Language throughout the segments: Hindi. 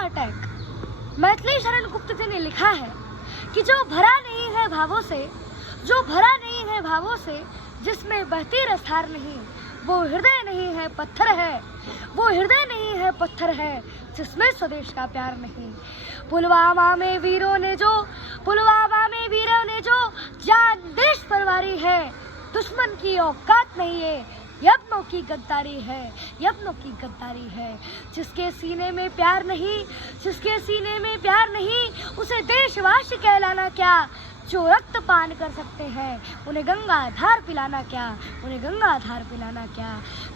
अटैक। मैथिली शरण गुप्त जी ने लिखा है कि जो भरा नहीं है भावों से, जो भरा नहीं है भावों से, जिसमें बहती रसधार नहीं, वो हृदय नहीं है पत्थर है, वो हृदय नहीं है पत्थर है, जिसमें स्वदेश का प्यार नहीं। पुलवामा में वीरों ने जो, पुलवामा में वीरों ने जो जान देश पर वारी है, दुश्मन की औकात नहीं है, यत्नों की गद्दारी है, यत्नों की गद्दारी है। जिसके सीने में प्यार नहीं, जिसके सीने में प्यार नहीं, उसे देशवासी कहलाना क्या। जो रक्त पान कर सकते हैं उन्हें गंगा धार पिलाना क्या, उन्हें गंगा धार पिलाना क्या।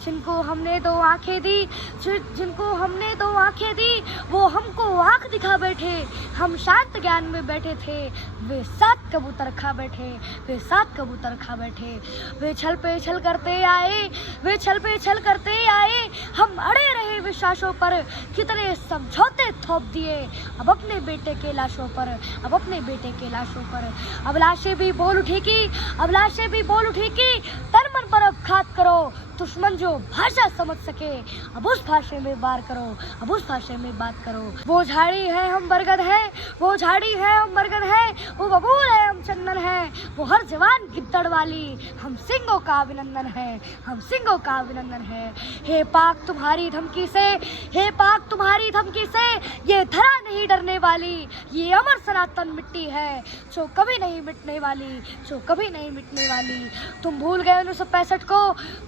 जिनको हमने दो आंखें दी, जिनको हमने दो आंखें दी, वो हमको आंख दिखा बैठे। हम शांत ज्ञान में बैठे थे, वे 7 कबूतर खा बैठे, वे 7 कबूतर खा बैठे। वे छल पे छल करते आए, वे छल पे छल करते आए, हम अड़े रहे विश्वासों पर, कितने समझौते थोप दिए अब अपने बेटे के लाशों पर, अब अपने बेटे के लाशों पर। अब लाशें भी बोल उठेगी, अब लाशें भी बोल उठेगी, तन मन पर अब घात करो, दुश्मन जो भाषा समझ सके अब उस भाषा में वार करो, अब उस भाषा में बात करो। वो झाड़ी है हम बरगद है, वो झाड़ी है हम बरगद है, वो बबूल है हम चंदन है, वो हर जवान गिद्दड़ वाली, हम सिंगों का अभिनंदन है, हम सिंगों का अभिनंदन है। हे पाक तुम्हारी धमकी से, हे पाक तुम्हारी धमकी से, ये धरा नहीं डरने वाली, ये अमर सनातन मिट्टी है जो कभी नहीं मिटने वाली, जो कभी नहीं मिटने वाली। तुम भूल गए 1965 को,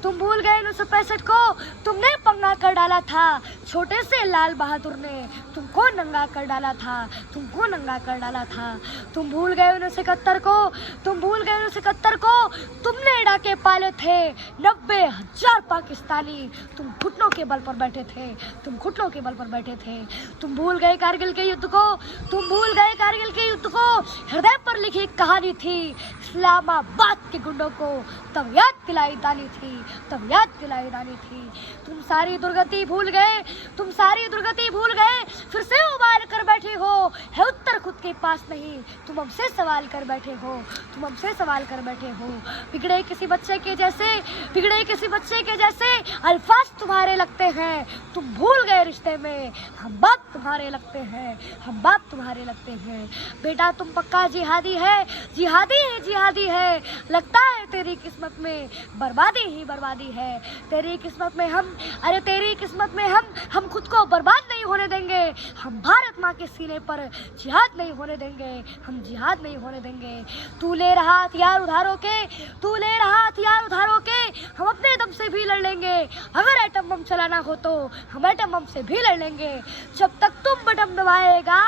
तुम भूल गए 1965 को, तुमने पंगा कर डाला था छोटे से लाल बहादुर ने, तुमको नंगा कर डाला था, तुमको नंगा कर डाला था। तुम भूल गए 1971 को, तुम भूल गए 1971 को, तुमने डाके पाले थे 90,000 पाकिस्तानी, तुम घुटनों के बल पर बैठे थे, तुम घुटनों के बल पर बैठे थे। तुम भूल गए कारगिल के युद्ध को, तुम भूल गए कारगिल के युद्ध को, हृदय पर लिखी कहानी थी इस्लामाबाद के गुंडों को, तब याद दिलाई दानी थी, तब याद दिलाई दानी थी। तुम सारी दुर्गति भूल गए, तुम सारी दुर्गति भूल गए, फिर से उबाल कर बैठे हो, है उत्तर खुद के पास नहीं, तुम हमसे सवाल कर बैठे हो, तुम हमसे सवाल कर बैठे हो। बिगड़े किसी बच्चे के जैसे, बिगड़े किसी बच्चे के जैसे अल्फाज तुम्हारे लगते हैं, तुम भूल गए रिश्ते में हम बाप तुम्हारे लगते हैं, हम बाप तुम्हारे लगते हैं। बेटा तुम पक्का जिहादी है, जिहादी है, जिहादी है, लगता है तेरी किस्मत में बर्बादी ही बर्बादी है। तेरी किस्मत में हम, अरे तेरी किस्मत में हम खुद को बर्बाद नहीं होने देंगे, हम भारत माँ के सीने पर जिहाद नहीं होने देंगे, हम जिहाद नहीं होने देंगे। तू ले रहा हथियार उधारों के, तू ले रहा हथियार उधारों के, हम अपने दम से भी लड़ लेंगे, अगर एटम बम चलाना हो तो हम एटम बम से भी लड़ लेंगे। जब तक तुम बटन दबाएगा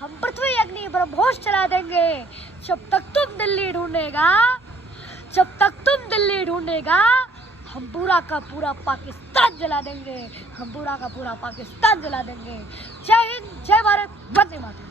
हम पृथ्वी अग्नि ब्रह्मोस चला देंगे, जब तक तुम दिल्ली ढूंढेगा, जब तक तुम दिल्ली ढूंढेगा, हम पूरा का पूरा पाकिस्तान जला देंगे, हम पूरा का पूरा पाकिस्तान जला देंगे। जय हिंद, जय भारत, वंदे मातरम।